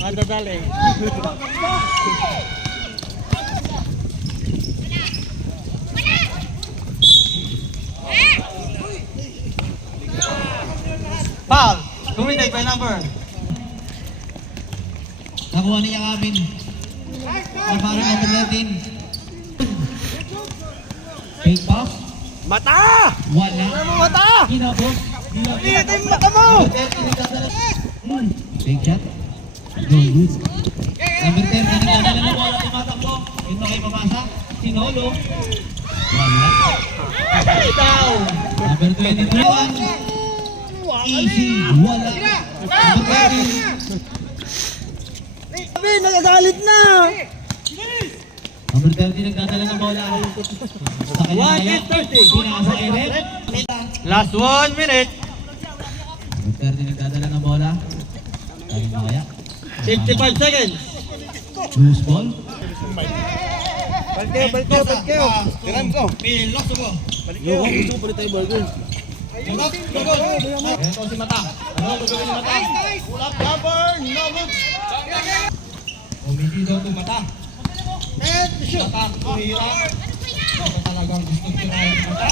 Madadali. Foul. Committed by number. Nakuha niya Amin. Alvaro number 13. Fake pass. Mata! Wala. Mata! Kinabog. Pinatay yung mata mo! Fake shot. No good. Number 10 na nagdadala ng bola. Tumatakbo. Yun na kayo mabasa. Sinolo. Wala. Itaw! Number 22. Easy. Wala. Number 13. Sabi, nagagalit na! Number 30 nagdadala ng bola. Sa kanya kaya. Pinasa kay Red. Last 1 minute. Number 30 nagdadala ng bola. Kaya na kaya. 55 seconds. Loose ball. Balik kayo. Tiran ko. Pilok mo. Gusto ko tayo burger. Ito si Mata. Ano gagawin ni Mata? Pull up cover. No look. Umiti daw ito Mata. And shoot. Mata, kumihira. Ito talagang gusto tirahin ni Mata.